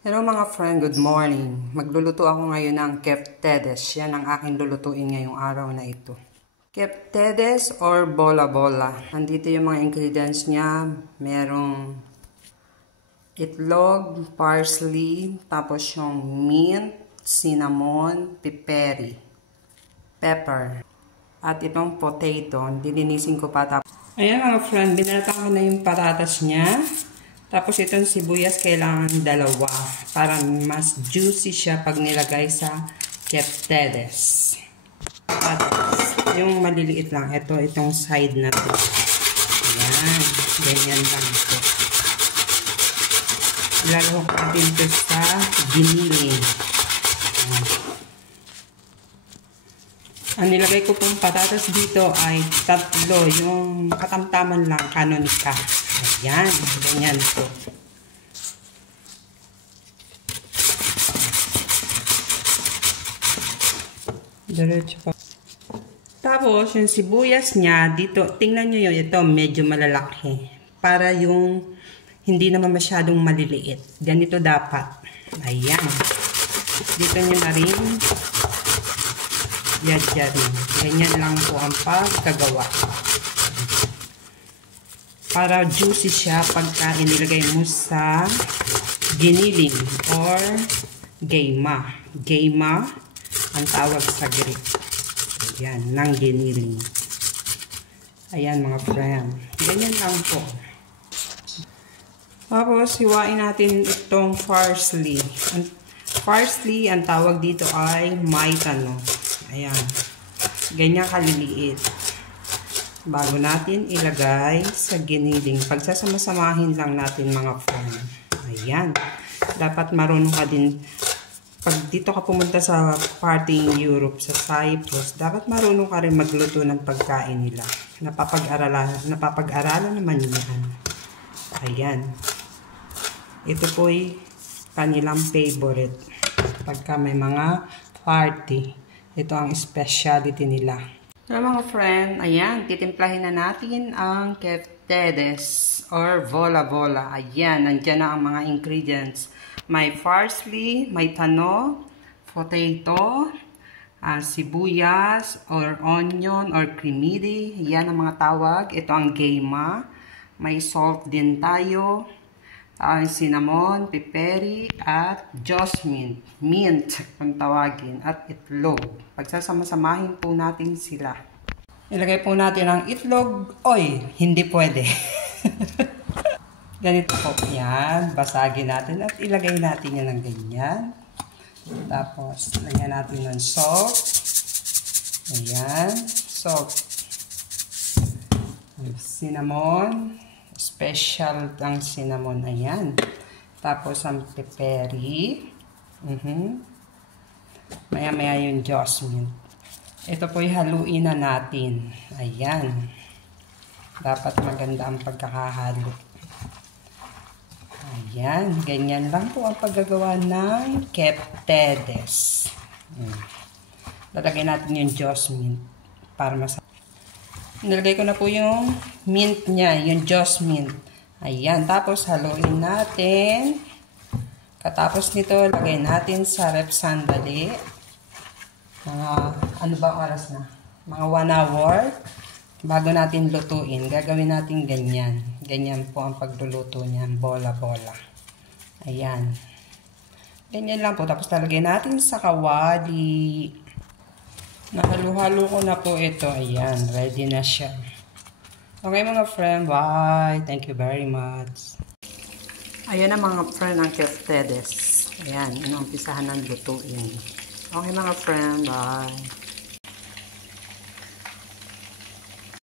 Hello mga friend, good morning. Magluluto ako ngayon ng keftedes. Yan ang aking lulutuin ngayong araw na ito. Keftedes or bola-bola. Nandito yung mga ingredients niya. Merong itlog, parsley, tapos yung mint, cinnamon, piperi, pepper, at itong potato. Dilinisin ko pa tapos. Ayan mga friend, binalatan ko na yung patatas niya. Tapos itong sibuyas kailangan dalawa para mas juicy siya pag nilagay sa keftedes. Tapos yung maliliit lang, itong side na to. Ayan, ganyan lang ito. Ilalawak natin ito sa giniling. Ang nilagay ko pong patatas dito ay tatlo, yung katamtaman lang, kanonika. Ayan, ganyan po. Diretso pa. Tapos, yung sibuyas niya, dito, tingnan nyo yun, ito, medyo malalaki. Para yung hindi naman masyadong maliliit. Ganito dapat. Ayan. Dito nyo na rin. Yadyarin. Ganyan lang po ang pagkagawa. Para juicy siya pagka inilagay mo sa giniling or gayma. Gayma ang tawag sa Greek. Ayan, ng giniling. Ayan mga friend. Ganyan lang po. Tapos, hiwain natin itong parsley. Parsley, ang tawag dito ay maitano. Ayan. Ganyan kaliliit. Bago natin ilagay sa giniling. Pagsasama-samahin lang natin mga friend. Ayan. Dapat marunong ka din. Pag dito ka pumunta sa party in Europe, sa Cyprus, dapat marunong ka rin magluto ng pagkain nila. Napapag-aralan naman yan. Ayan. Ito po'y kanilang favorite. Pagka may mga party. Ito ang specialty nila. So mga friend, ayan, titimplahin na natin ang keftedes or bola-bola. Ayan, nandyan na ang mga ingredients. May parsley, may tano, potato, sibuyas or onion or cremidi. Yan ang mga tawag. Ito ang gayma. May salt din tayo. Cinnamon, piperi, at jasmine, mint, kung tawagin, at itlog. Pagsasama-samahin po natin sila. Ilagay po natin ang itlog. Oy, hindi pwede. Ganito po. Yan, basagin natin at ilagay natin yan ng ganyan. Tapos, lagyan natin ng salt. Ayan, salt. Cinnamon. Special ang cinnamon. Ayan. Tapos ang peperi. Maya-maya yung jasmine. Ito po haluin na natin. Ayan. Dapat maganda ang pagkakahalo. Ayan. Ganyan lang po ang paggagawa ng keftedes. Lalagay natin yung jasmine para masarap. Nilagay ko na po yung mint niya, yung jasmine. Ayan, tapos haluin natin. Katapos nito, lagay natin sa ref sandali. Mga, ano ba oras na? Mga 1 hour. Bago natin lutuin, gagawin natin ganyan. Ganyan po ang pagluluto niyan, bola-bola. Ayan. Ganyan lang po. Tapos lalagay natin sa kawali. Nahalo-halo ko na po ito. Ayan, ready na siya. Okay mga friend, bye. Thank you very much. Ayan na mga friend ang keftedes. Ayan, inumpisahan ng lutuin. Okay mga friend, bye.